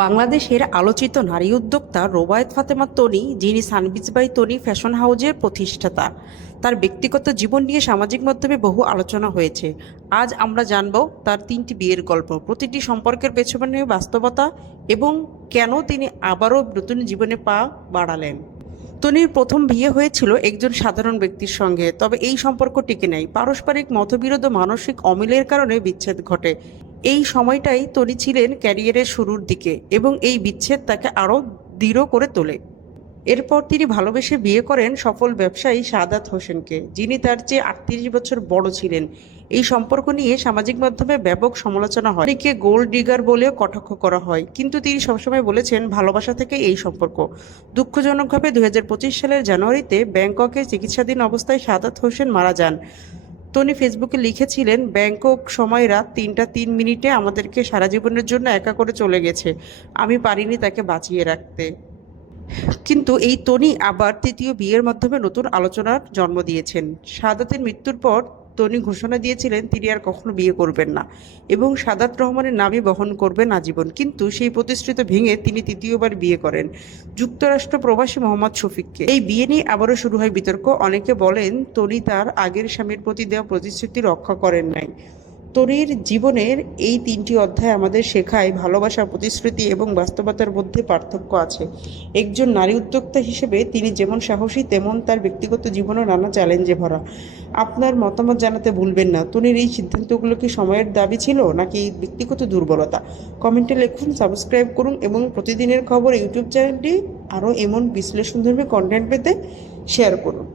বাংলাদেশের আলোচিত নারী উদ্যোক্তা রোবায়েত ফাতেমা তনি, যিনি সানবিজ বাই তনি ফ্যাশন হাউজের প্রতিষ্ঠাতা, তার ব্যক্তিগত জীবন নিয়ে সামাজিক মাধ্যমে বহু আলোচনা হয়েছে। আজ আমরা জানব তার 3টি বিয়ের গল্প, প্রতিটি সম্পর্কের পেছনে বাস্তবতা এবং কেন তিনি আবারও নতুন জীবনে পা বাড়ালেন। তনির প্রথম বিয়ে হয়েছিল একজন সাধারণ ব্যক্তির সঙ্গে, তবে এই সম্পর্ক টিকে নেয়। পারস্পরিক মতবিরোধ ও মানসিক অমিলের কারণে বিচ্ছেদ ঘটে। এই সময়টাই তনি ছিলেন ক্যারিয়ারের শুরুর দিকে এবং এই বিচ্ছেদ তাকে আরও দৃঢ় করে তোলে। এরপর তিনি ভালোবেসে বিয়ে করেন সফল ব্যবসায়ী সাদাত হোসেনকে, যিনি তার চেয়ে 38 বছর বড় ছিলেন। এই সম্পর্ক নিয়ে সামাজিক মাধ্যমে ব্যাপক সমালোচনা হয়, অনেকে গোল্ড ডিগার বলেও কটাক্ষ করা হয়, কিন্তু তিনি সবসময় বলেছেন ভালোবাসা থেকে এই সম্পর্ক। দুঃখজনকভাবে 2025 সালের জানুয়ারিতে ব্যাংককে চিকিৎসাধীন অবস্থায় সাদাত হোসেন মারা যান। তনি ফেসবুকে লিখেছিলেন, ব্যাংকক সময় রাত 3টা 3 মিনিটে আমাদেরকে সারা জীবনের জন্য একা করে চলে গেছে। আমি পারিনি তাকে বাঁচিয়ে রাখতে। কিন্তু এই তনি আবার তৃতীয় বিয়ের মাধ্যমে নতুন আলোচনার জন্ম দিয়েছেন। সাদাতের মৃত্যুর পর তনি ঘোষণা দিয়েছিলেন তিনি আর কখনো বিয়ে করবেন না এবং সাদাত রহমানের নামই বহন করবেন আজীবন। কিন্তু সেই প্রতিশ্রুতি ভেঙে তিনি তৃতীয়বার বিয়ে করেন যুক্তরাষ্ট্র প্রবাসী মোহাম্মদ শফিককে। এই বিয়ে নিয়ে আবারও শুরু হয় বিতর্ক। অনেকে বলেন তনি তার আগের স্বামীর প্রতি দেওয়া প্রতিশ্রুতি রক্ষা করেন নাই। তনির জীবনের এই 3টি অধ্যায় আমাদের শেখায় ভালোবাসা, প্রতিশ্রুতি এবং বাস্তবতার মধ্যে পার্থক্য আছে। একজন নারী উদ্যোক্তা হিসেবে তিনি যেমন সাহসী, তেমন তার ব্যক্তিগত জীবনও নানা চ্যালেঞ্জে ভরা। আপনার মতামত জানাতে ভুলবেন না। তনির এই সিদ্ধান্তগুলো কি সময়ের দাবি ছিল নাকি ব্যক্তিগত দুর্বলতা? কমেন্টে লিখুন, সাবস্ক্রাইব করুন এবং প্রতিদিনের খবর ইউটিউব চ্যানেলটি আরও এমন বিশ্লেষণধর্মী কন্টেন্ট পেতে শেয়ার করুন।